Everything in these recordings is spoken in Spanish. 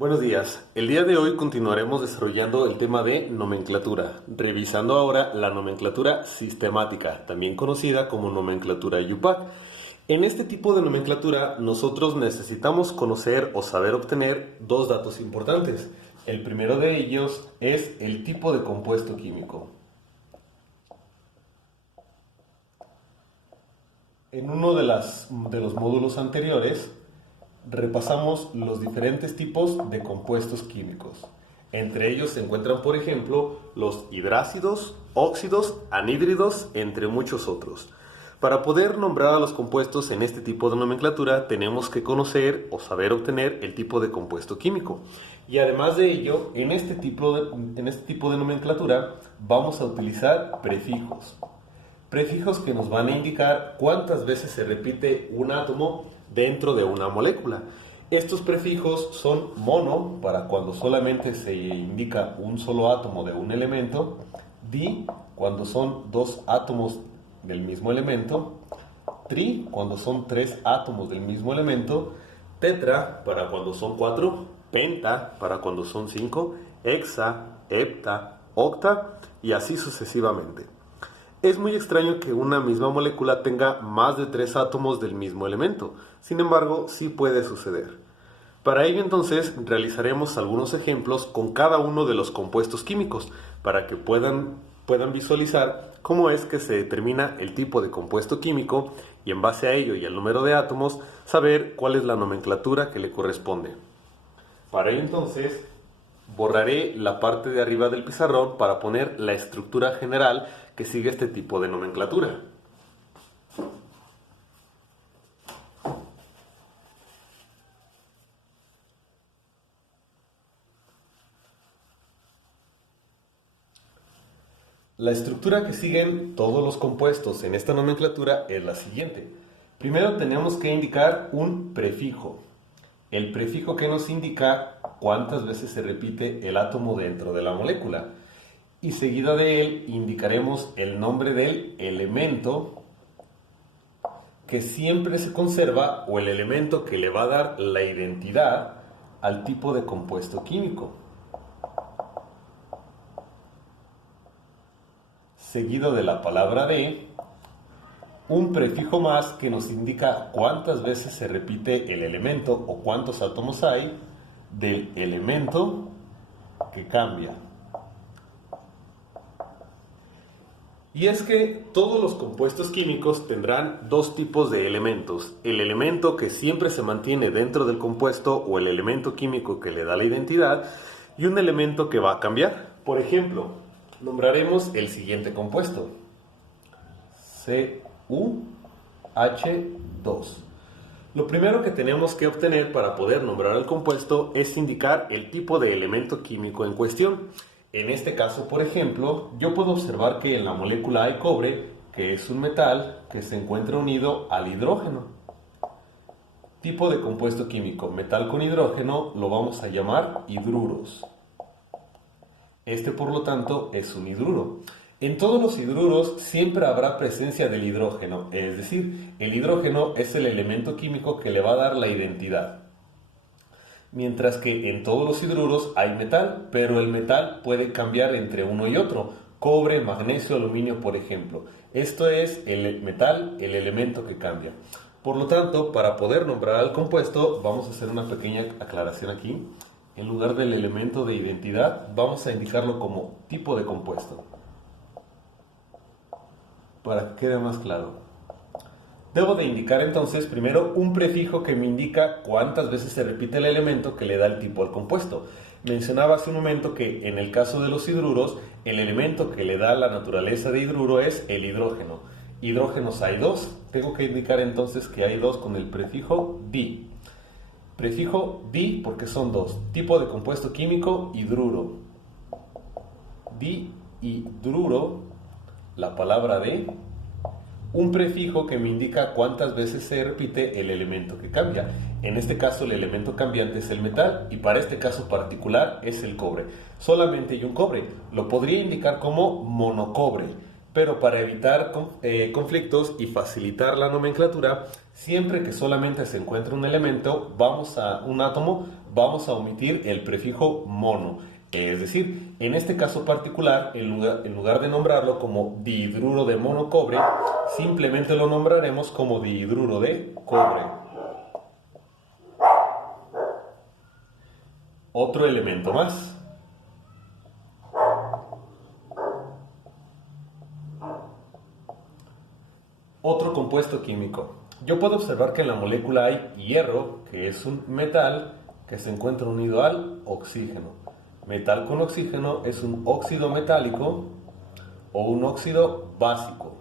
Buenos días. El día de hoy continuaremos desarrollando el tema de nomenclatura, revisando ahora la nomenclatura sistemática, también conocida como nomenclatura IUPAC. En este tipo de nomenclatura nosotros necesitamos conocer o saber obtener dos datos importantes. El primero de ellos es el tipo de compuesto químico. En uno de los módulos anteriores repasamos los diferentes tipos de compuestos químicos. Entre ellos se encuentran, por ejemplo, los hidrácidos, óxidos, anhídridos, entre muchos otros. Para poder nombrar a los compuestos en este tipo de nomenclatura, tenemos que conocer o saber obtener el tipo de compuesto químico. Y además de ello, en este tipo de nomenclatura vamos a utilizar prefijos. Prefijos que nos van a indicar cuántas veces se repite un átomo dentro de una molécula. Estos prefijos son mono, para cuando solamente se indica un solo átomo de un elemento, di, cuando son dos átomos del mismo elemento, tri, cuando son tres átomos del mismo elemento, tetra, para cuando son cuatro, penta, para cuando son cinco, hexa, hepta, octa, y así sucesivamente. Es muy extraño que una misma molécula tenga más de tres átomos del mismo elemento. Sin embargo, sí puede suceder. Para ello entonces realizaremos algunos ejemplos con cada uno de los compuestos químicos para que puedan visualizar cómo es que se determina el tipo de compuesto químico y en base a ello y al número de átomos saber cuál es la nomenclatura que le corresponde. Para ello entonces borraré la parte de arriba del pizarrón para poner la estructura general que sigue este tipo de nomenclatura. La estructura que siguen todos los compuestos en esta nomenclatura es la siguiente. Primero tenemos que indicar un prefijo. El prefijo que nos indica cuántas veces se repite el átomo dentro de la molécula. Y seguida de él indicaremos el nombre del elemento que siempre se conserva o el elemento que le va a dar la identidad al tipo de compuesto químico. Seguido de la palabra de, un prefijo más que nos indica cuántas veces se repite el elemento o cuántos átomos hay del elemento que cambia. Y es que todos los compuestos químicos tendrán dos tipos de elementos: el elemento que siempre se mantiene dentro del compuesto o el elemento químico que le da la identidad, y un elemento que va a cambiar. Por ejemplo, nombraremos el siguiente compuesto: CuH2. Lo primero que tenemos que obtener para poder nombrar al compuesto es indicar el tipo de elemento químico en cuestión. En este caso, por ejemplo, yo puedo observar que en la molécula hay cobre, que es un metal que se encuentra unido al hidrógeno. Tipo de compuesto químico: metal con hidrógeno, lo vamos a llamar hidruros. Este, por lo tanto, es un hidruro. En todos los hidruros siempre habrá presencia del hidrógeno, es decir, el hidrógeno es el elemento químico que le va a dar la identidad. Mientras que en todos los hidruros hay metal, pero el metal puede cambiar entre uno y otro. Cobre, magnesio, aluminio, por ejemplo. Esto es el metal, el elemento que cambia. Por lo tanto, para poder nombrar al compuesto, vamos a hacer una pequeña aclaración aquí. En lugar del elemento de identidad, vamos a indicarlo como tipo de compuesto, para que quede más claro. Debo de indicar entonces primero un prefijo que me indica cuántas veces se repite el elemento que le da el tipo al compuesto. Mencionaba hace un momento que en el caso de los hidruros, el elemento que le da la naturaleza de hidruro es el hidrógeno. Hidrógenos hay dos, tengo que indicar entonces que hay dos con el prefijo di. Prefijo di porque son dos. Tipo de compuesto químico: hidruro. Dihidruro, la palabra de, un prefijo que me indica cuántas veces se repite el elemento que cambia. En este caso el elemento cambiante es el metal y para este caso particular es el cobre. Solamente hay un cobre. Lo podría indicar como monocobre. Pero para evitar conflictos y facilitar la nomenclatura, siempre que solamente se encuentre un elemento, un átomo, vamos a omitir el prefijo mono. Es decir, en este caso particular, en lugar de nombrarlo como dihidruro de monocobre, simplemente lo nombraremos como dihidruro de cobre. Otro elemento más. Otro compuesto químico. Yo puedo observar que en la molécula hay hierro, que es un metal que se encuentra unido al oxígeno. Metal con oxígeno es un óxido metálico o un óxido básico.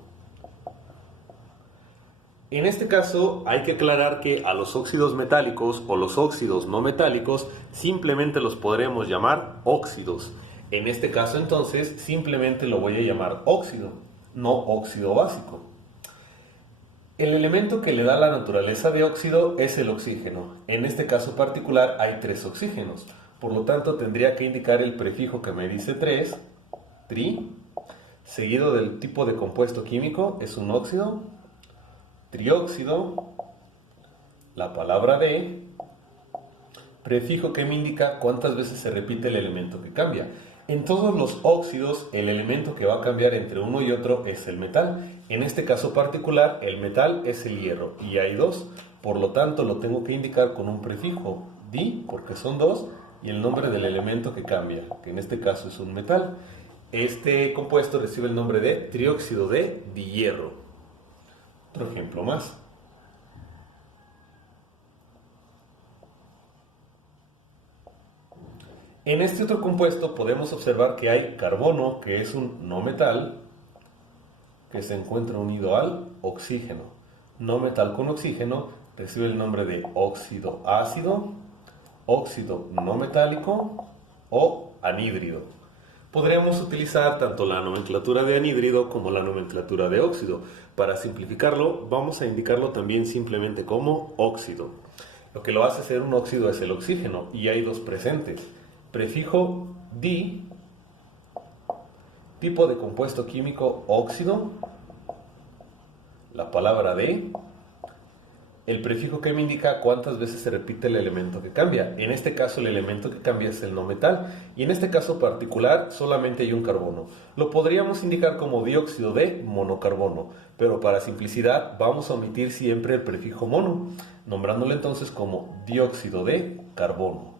En este caso hay que aclarar que a los óxidos metálicos o los óxidos no metálicos simplemente los podremos llamar óxidos. En este caso entonces simplemente lo voy a llamar óxido, no óxido básico. El elemento que le da la naturaleza de óxido es el oxígeno. En este caso particular hay 3 oxígenos. Por lo tanto tendría que indicar el prefijo que me dice 3, tri, seguido del tipo de compuesto químico, es un óxido, trióxido, la palabra de, prefijo que me indica cuántas veces se repite el elemento que cambia. En todos los óxidos, el elemento que va a cambiar entre uno y otro es el metal. En este caso particular, el metal es el hierro, y hay 2. Por lo tanto, lo tengo que indicar con un prefijo, di, porque son 2, y el nombre del elemento que cambia, que en este caso es un metal. Este compuesto recibe el nombre de trióxido de dihierro. Otro ejemplo más. En este otro compuesto podemos observar que hay carbono, que es un no metal, que se encuentra unido al oxígeno. No metal con oxígeno recibe el nombre de óxido ácido, óxido no metálico o anhídrido. Podríamos utilizar tanto la nomenclatura de anhídrido como la nomenclatura de óxido. Para simplificarlo, vamos a indicarlo también simplemente como óxido. Lo que lo hace ser un óxido es el oxígeno, y hay 2 presentes. Prefijo di, tipo de compuesto químico óxido, la palabra de, el prefijo que me indica cuántas veces se repite el elemento que cambia. En este caso el elemento que cambia es el no metal, y en este caso particular solamente hay un carbono. Lo podríamos indicar como dióxido de monocarbono, pero para simplicidad vamos a omitir siempre el prefijo mono, nombrándolo entonces como dióxido de carbono.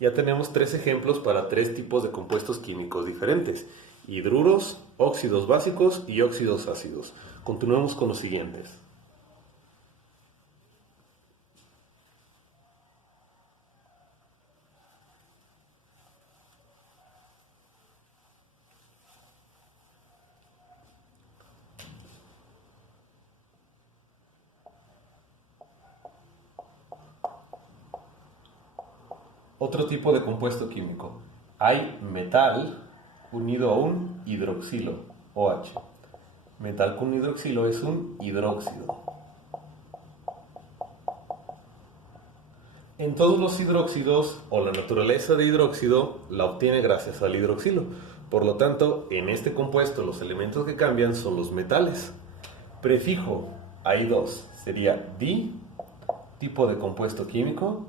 Ya tenemos 3 ejemplos para 3 tipos de compuestos químicos diferentes: hidruros, óxidos básicos y óxidos ácidos. Continuemos con los siguientes. Otro tipo de compuesto químico. Hay metal unido a un hidroxilo, OH. Metal con hidroxilo es un hidróxido. En todos los hidróxidos, o la naturaleza de hidróxido, la obtiene gracias al hidroxilo. Por lo tanto, en este compuesto los elementos que cambian son los metales. Prefijo, hay 2, sería di, tipo de compuesto químico,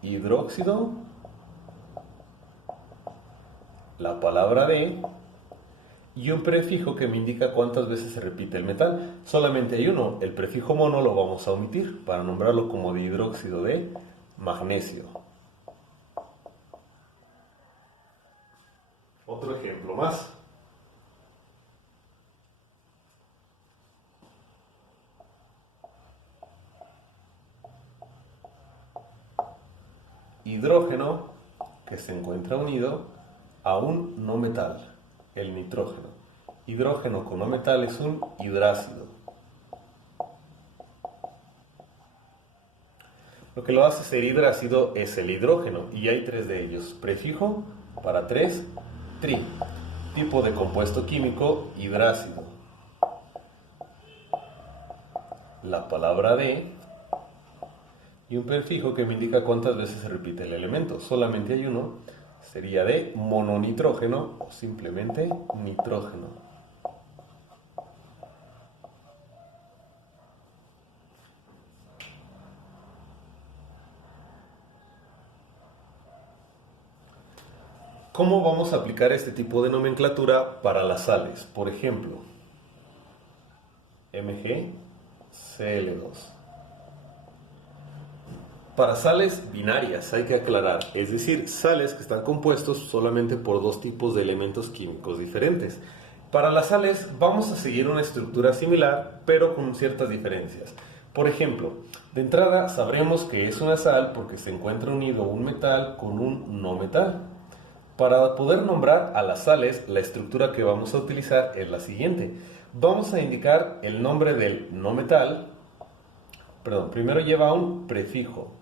hidróxido, la palabra de, y un prefijo que me indica cuántas veces se repite el metal. Solamente hay uno, el prefijo mono lo vamos a omitir para nombrarlo como dihidróxido de magnesio. Otro ejemplo más. Hidrógeno que se encuentra unido a un no metal, el nitrógeno. Hidrógeno con no metal es un hidrácido. Lo que lo hace ser hidrácido es el hidrógeno, y hay 3 de ellos. Prefijo para 3, tri, tipo de compuesto químico hidrácido. La palabra de, y un prefijo que me indica cuántas veces se repite el elemento. Solamente hay uno, sería de mononitrógeno o simplemente nitrógeno. ¿Cómo vamos a aplicar este tipo de nomenclatura para las sales? Por ejemplo, MgCl2. Para sales binarias hay que aclarar, es decir, sales que están compuestos solamente por dos tipos de elementos químicos diferentes. Para las sales vamos a seguir una estructura similar, pero con ciertas diferencias. Por ejemplo, de entrada sabremos que es una sal porque se encuentra unido un metal con un no metal. Para poder nombrar a las sales, la estructura que vamos a utilizar es la siguiente. Vamos a indicar el nombre del no metal, primero lleva un prefijo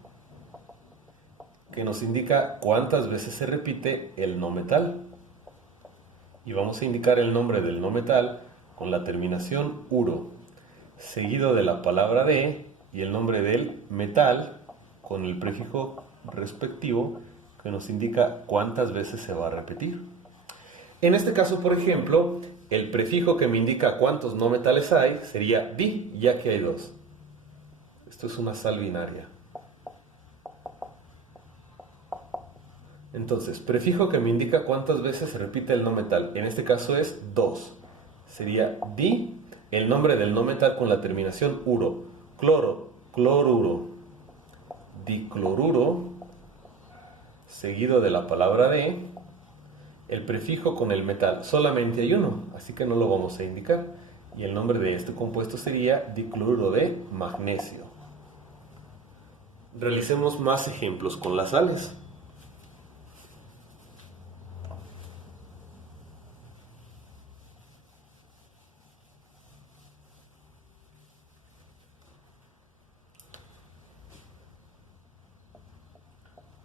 que nos indica cuántas veces se repite el no metal. Y vamos a indicar el nombre del no metal con la terminación uro, seguido de la palabra de y el nombre del metal con el prefijo respectivo que nos indica cuántas veces se va a repetir. En este caso, por ejemplo, el prefijo que me indica cuántos no metales hay sería di, ya que hay dos. Esto es una sal binaria. Entonces, prefijo que me indica cuántas veces se repite el no metal. En este caso es 2. Sería di, el nombre del no metal con la terminación uro. Cloro, cloruro, dicloruro, seguido de la palabra de, el prefijo con el metal. Solamente hay uno, así que no lo vamos a indicar. Y el nombre de este compuesto sería dicloruro de magnesio. Realicemos más ejemplos con las sales.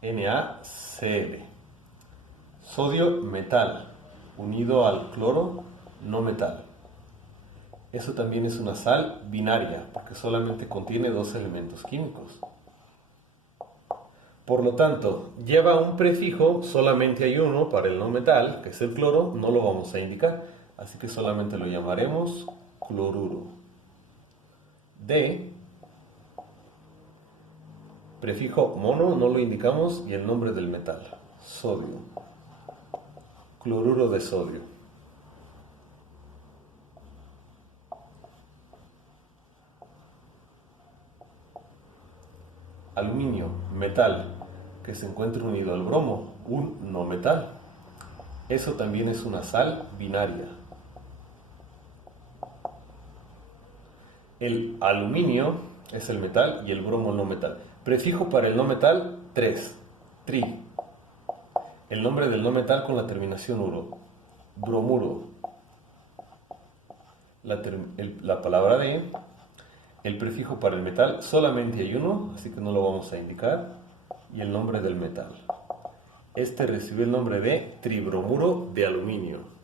NaCl. Sodio metal unido al cloro no metal. Eso también es una sal binaria porque solamente contiene dos elementos químicos. Por lo tanto, lleva un prefijo, solamente hay uno para el no metal, que es el cloro, no lo vamos a indicar, así que solamente lo llamaremos cloruro. De prefijo mono no lo indicamos y el nombre del metal, sodio, cloruro de sodio. Aluminio, metal, que se encuentra unido al bromo, un no metal. Eso también es una sal binaria. El aluminio es el metal y el bromo no metal. Prefijo para el no metal 3, tri. El nombre del no metal con la terminación uro, bromuro. La palabra de, el prefijo para el metal solamente hay uno, así que no lo vamos a indicar, y el nombre del metal. Este recibe el nombre de tribromuro de aluminio.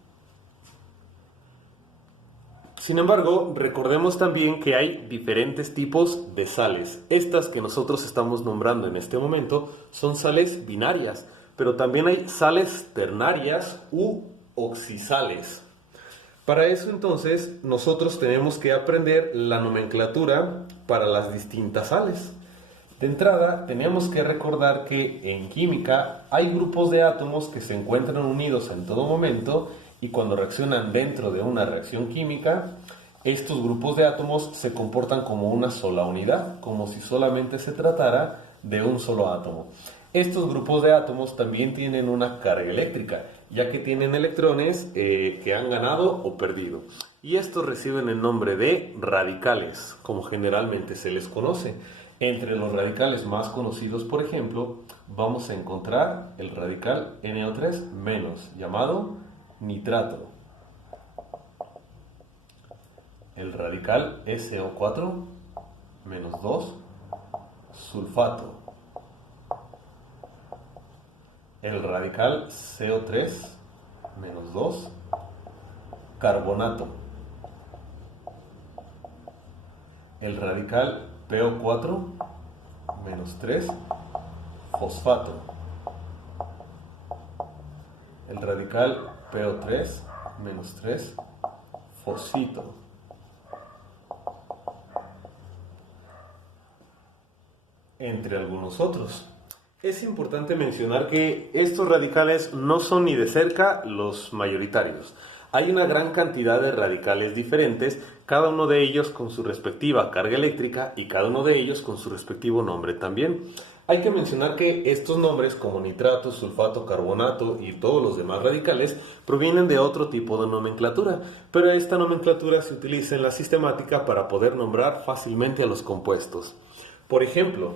Sin embargo, recordemos también que hay diferentes tipos de sales. Estas que nosotros estamos nombrando en este momento son sales binarias, pero también hay sales ternarias u oxisales. Para eso entonces nosotros tenemos que aprender la nomenclatura para las distintas sales. De entrada tenemos que recordar que en química hay grupos de átomos que se encuentran unidos en todo momento y cuando reaccionan dentro de una reacción química, estos grupos de átomos se comportan como una sola unidad, como si solamente se tratara de un solo átomo. Estos grupos de átomos también tienen una carga eléctrica, ya que tienen electrones que han ganado o perdido. Y estos reciben el nombre de radicales, como generalmente se les conoce. Entre los radicales más conocidos, por ejemplo, vamos a encontrar el radical NO3-, llamado nitrato. El radical SO4-2, sulfato. El radical CO3-2, carbonato. El radical PO4-3, fosfato. el radical PO3 menos 3 fosito. Entre algunos otros. Es importante mencionar que estos radicales no son ni de cerca los mayoritarios. Hay una gran cantidad de radicales diferentes, cada uno de ellos con su respectiva carga eléctrica y cada uno de ellos con su respectivo nombre también. Hay que mencionar que estos nombres como nitrato, sulfato, carbonato y todos los demás radicales provienen de otro tipo de nomenclatura, pero esta nomenclatura se utiliza en la sistemática para poder nombrar fácilmente a los compuestos. Por ejemplo,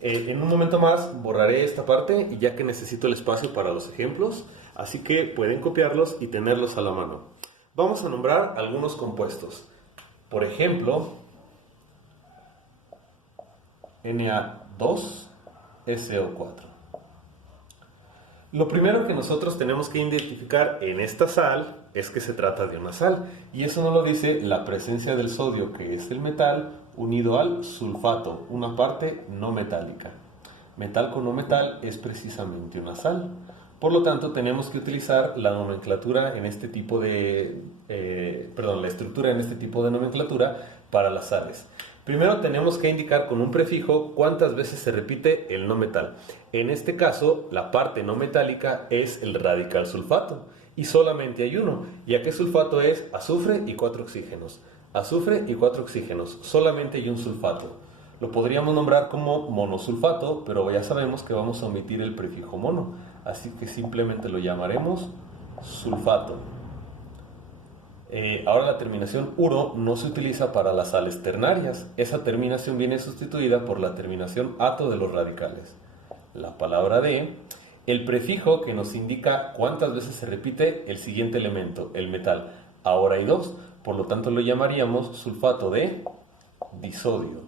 en un momento más borraré esta parte y ya que necesito el espacio para los ejemplos, así que pueden copiarlos y tenerlos a la mano. Vamos a nombrar algunos compuestos. Por ejemplo, Na2SO4. Lo primero que nosotros tenemos que identificar en esta sal es que se trata de una sal, y eso nos lo dice la presencia del sodio, que es el metal, unido al sulfato, una parte no metálica. Metal con no metal es precisamente una sal. Por lo tanto, tenemos que utilizar la nomenclatura en este tipo de... la estructura en este tipo de nomenclatura para las sales. Primero tenemos que indicar con un prefijo cuántas veces se repite el no metal. En este caso, la parte no metálica es el radical sulfato, y solamente hay uno, ya que sulfato es azufre y 4 oxígenos. Azufre y 4 oxígenos, solamente hay un sulfato. Lo podríamos nombrar como monosulfato, pero ya sabemos que vamos a omitir el prefijo mono, así que simplemente lo llamaremos sulfato. Ahora la terminación uro no se utiliza para las sales ternarias. Esa terminación viene sustituida por la terminación ato de los radicales. La palabra de, el prefijo que nos indica cuántas veces se repite el siguiente elemento, el metal. Ahora hay dos, por lo tanto lo llamaríamos sulfato de disodio.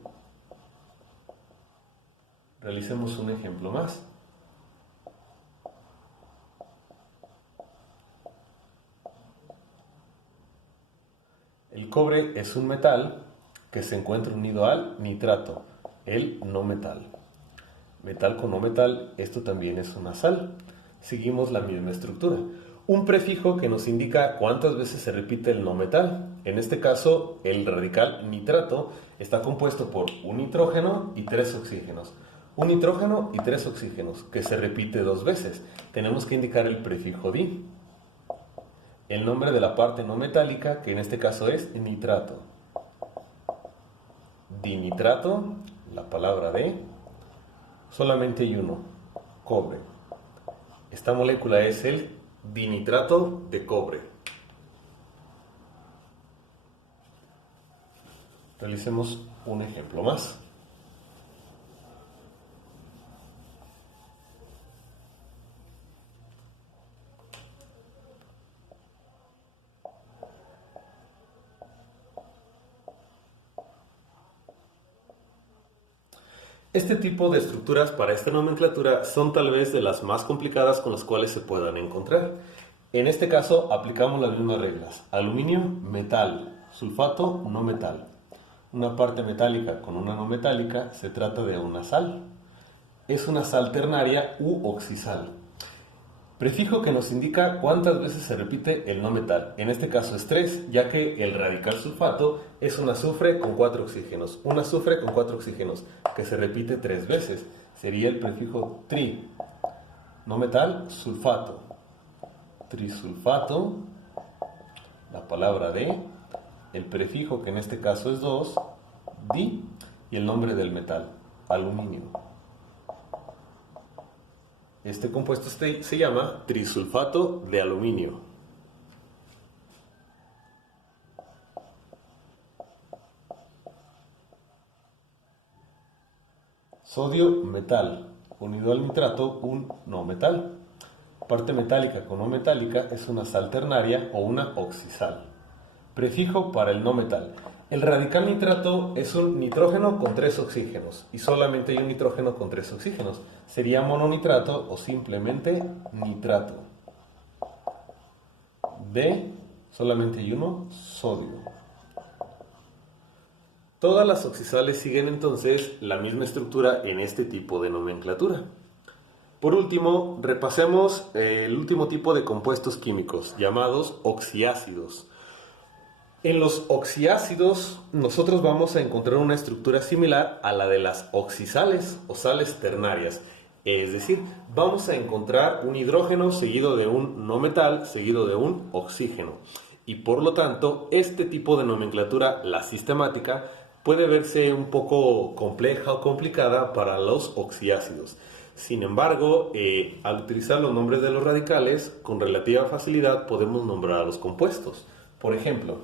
Realicemos un ejemplo más. El cobre es un metal que se encuentra unido al nitrato, el no metal. Metal con no metal, esto también es una sal. Seguimos la misma estructura. Un prefijo que nos indica cuántas veces se repite el no metal. En este caso, el radical nitrato está compuesto por un nitrógeno y 3 oxígenos. Un nitrógeno y 3 oxígenos, que se repite 2 veces. Tenemos que indicar el prefijo di. El nombre de la parte no metálica, que en este caso es nitrato. Dinitrato, la palabra de, solamente hay uno, cobre. Esta molécula es el dinitrato de cobre. Realicemos un ejemplo más. Este tipo de estructuras para esta nomenclatura son tal vez de las más complicadas con las cuales se puedan encontrar. En este caso aplicamos las mismas reglas. Aluminio, metal. Sulfato, no metal. Una parte metálica con una no metálica se trata de una sal. Es una sal ternaria u oxisal. Prefijo que nos indica cuántas veces se repite el no metal. En este caso es 3, ya que el radical sulfato es un azufre con 4 oxígenos. Un azufre con 4 oxígenos, que se repite 3 veces. Sería el prefijo tri. No metal, sulfato. Trisulfato, la palabra de, el prefijo que en este caso es 2, di, y el nombre del metal, aluminio. Este compuesto se llama trisulfato de aluminio. Sodio, metal, unido al nitrato, un no metal. Parte metálica con no metálica es una sal ternaria o una oxisal. Prefijo para el no metal. El radical nitrato es un nitrógeno con 3 oxígenos y solamente hay un nitrógeno con 3 oxígenos. Sería mononitrato o simplemente nitrato. De, solamente hay uno, sodio. Todas las oxisales siguen entonces la misma estructura en este tipo de nomenclatura. Por último, repasemos el último tipo de compuestos químicos, llamados oxiácidos. En los oxiácidos, nosotros vamos a encontrar una estructura similar a la de las oxisales o sales ternarias. Es decir, vamos a encontrar un hidrógeno seguido de un no metal, seguido de un oxígeno. Y por lo tanto, este tipo de nomenclatura, la sistemática, puede verse un poco compleja o complicada para los oxiácidos. Sin embargo, al utilizar los nombres de los radicales, con relativa facilidad podemos nombrar a los compuestos. Por ejemplo,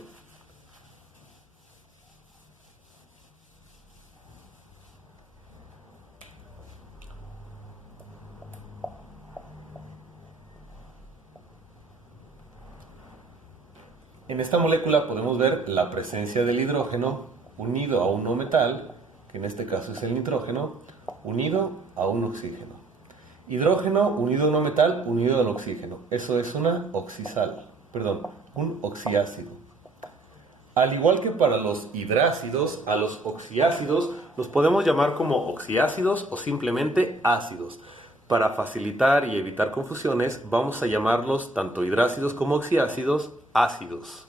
en esta molécula podemos ver la presencia del hidrógeno unido a un no metal, que en este caso es el nitrógeno, unido a un oxígeno. Hidrógeno unido a un no metal unido al oxígeno. Eso es una oxisal, un oxiácido. Al igual que para los hidrácidos, a los oxiácidos los podemos llamar como oxiácidos o simplemente ácidos. Para facilitar y evitar confusiones, vamos a llamarlos tanto hidrácidos como oxiácidos ácidos.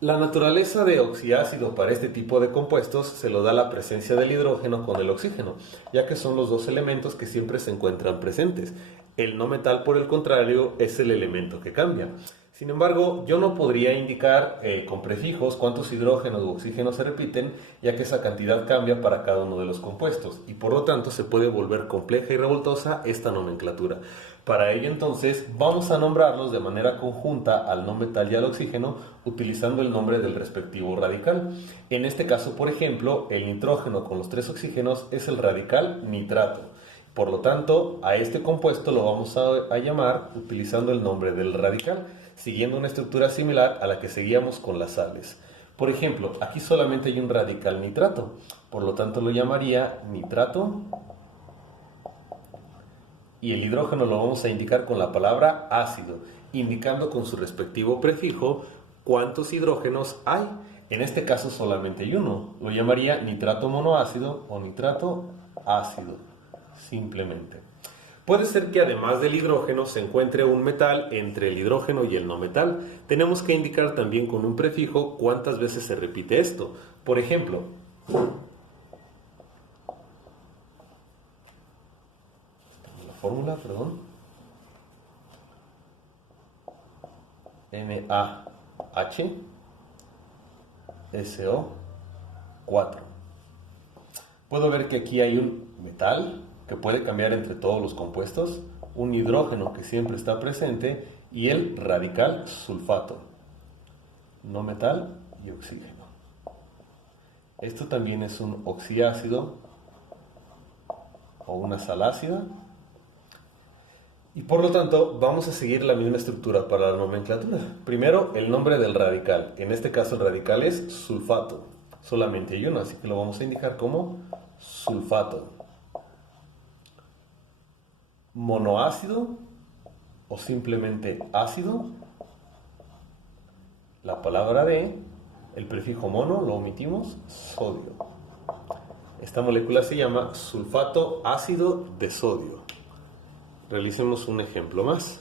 La naturaleza de oxiácido para este tipo de compuestos se lo da la presencia del hidrógeno con el oxígeno, ya que son los dos elementos que siempre se encuentran presentes. El no metal, por el contrario, es el elemento que cambia. Sin embargo, yo no podría indicar con prefijos cuántos hidrógenos u oxígenos se repiten, ya que esa cantidad cambia para cada uno de los compuestos y por lo tanto se puede volver compleja y revoltosa esta nomenclatura. Para ello entonces vamos a nombrarlos de manera conjunta al no metal y al oxígeno utilizando el nombre del respectivo radical. En este caso, por ejemplo, el nitrógeno con los 3 oxígenos es el radical nitrato. Por lo tanto, a este compuesto lo vamos a llamar utilizando el nombre del radical, siguiendo una estructura similar a la que seguíamos con las sales. Por ejemplo, aquí solamente hay un radical nitrato, por lo tanto lo llamaría nitrato, y el hidrógeno lo vamos a indicar con la palabra ácido, indicando con su respectivo prefijo cuántos hidrógenos hay. En este caso solamente hay uno, lo llamaría nitrato monoácido o nitrato ácido, simplemente. Puede ser que además del hidrógeno se encuentre un metal entre el hidrógeno y el no metal. Tenemos que indicar también con un prefijo cuántas veces se repite esto. Por ejemplo, la fórmula, NaHSO4. Puedo ver que aquí hay un metal que puede cambiar entre todos los compuestos, un hidrógeno que siempre está presente y el radical sulfato, no metal y oxígeno. Esto también es un oxiácido o una sal ácida y por lo tanto vamos a seguir la misma estructura para la nomenclatura. Primero el nombre del radical, en este caso el radical es sulfato, solamente hay uno, así que lo vamos a indicar como sulfato. Monoácido o simplemente ácido, la palabra de, el prefijo mono lo omitimos, sodio. Esta molécula se llama sulfato ácido de sodio. Realicemos un ejemplo más.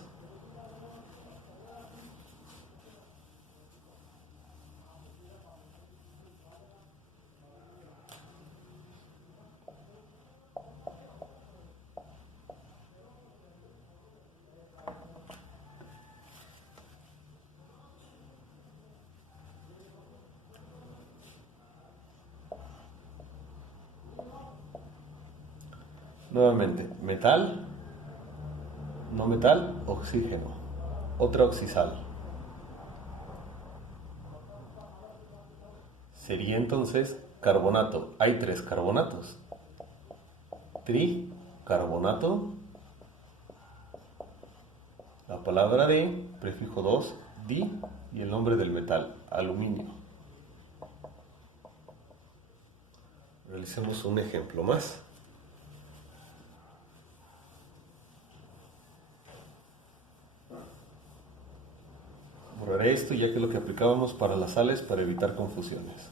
Nuevamente, metal, no metal, oxígeno, otra oxisal. Sería entonces carbonato. Hay 3 carbonatos. Tricarbonato, la palabra de, prefijo 2, di, y el nombre del metal, aluminio. Realicemos un ejemplo más. Borraré esto ya que es lo que aplicábamos para las sales para evitar confusiones.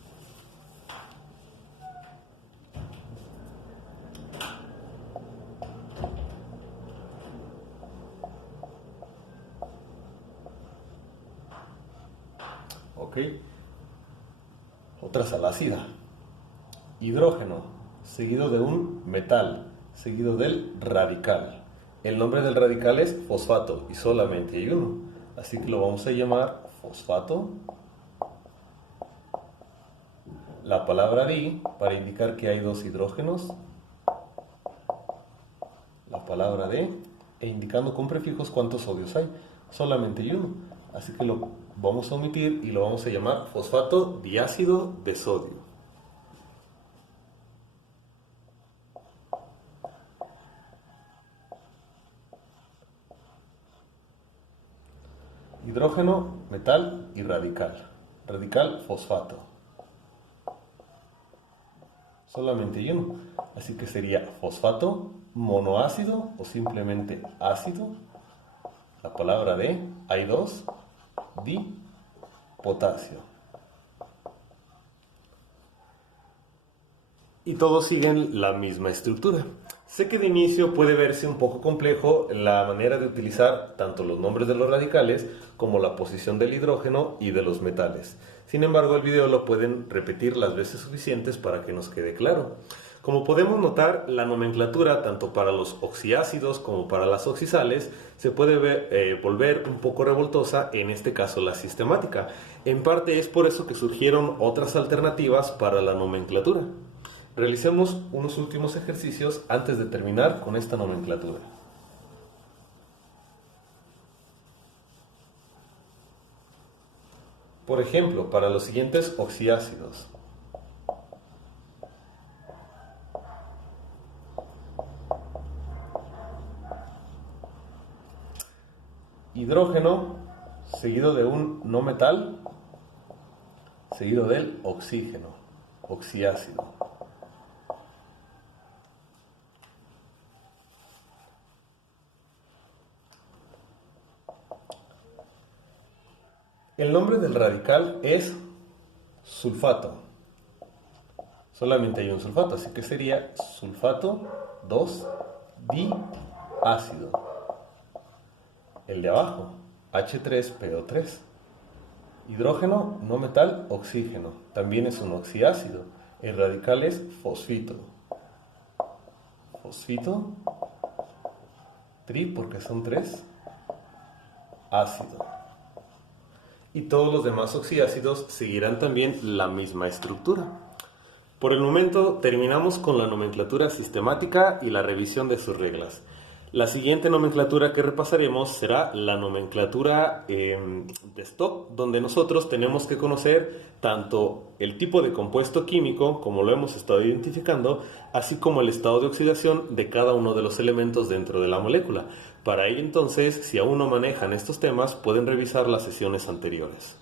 ¿ok? Otra sal ácida. Hidrógeno, seguido de un metal, seguido del radical. El nombre del radical es fosfato y solamente hay uno. Así que lo vamos a llamar fosfato. La palabra di para indicar que hay dos hidrógenos. La palabra de e indicando con prefijos cuántos sodios hay. Solamente hay uno. Así que lo vamos a omitir y lo vamos a llamar fosfato diácido de sodio. Hidrógeno, metal y radical. Radical, fosfato. Solamente hay uno. Así que sería fosfato monoácido o simplemente ácido. La palabra de, hay dos, di, potasio. Y todos siguen la misma estructura. Sé que de inicio puede verse un poco complejo la manera de utilizar tanto los nombres de los radicales como la posición del hidrógeno y de los metales. Sin embargo, el video lo pueden repetir las veces suficientes para que nos quede claro. Como podemos notar, la nomenclatura tanto para los oxiácidos como para las oxisales se puede volver un poco revoltosa, en este caso la sistemática. En parte es por eso que surgieron otras alternativas para la nomenclatura. Realicemos unos últimos ejercicios antes de terminar con esta nomenclatura. Por ejemplo, para los siguientes oxiácidos. Hidrógeno, seguido de un no metal, seguido del oxígeno, oxiácido. El nombre del radical es sulfato. Solamente hay un sulfato, así que sería sulfato 2-diácido. El de abajo, H3PO3. Hidrógeno, no metal, oxígeno. También es un oxiácido. El radical es fosfito. Fosfito, tri porque son tres, ácido. Y todos los demás oxiácidos seguirán también la misma estructura. Por el momento terminamos con la nomenclatura sistemática y la revisión de sus reglas. La siguiente nomenclatura que repasaremos será la nomenclatura de stock, donde nosotros tenemos que conocer tanto el tipo de compuesto químico, como lo hemos estado identificando, así como el estado de oxidación de cada uno de los elementos dentro de la molécula. Para ello entonces, si aún no manejan estos temas, pueden revisar las sesiones anteriores.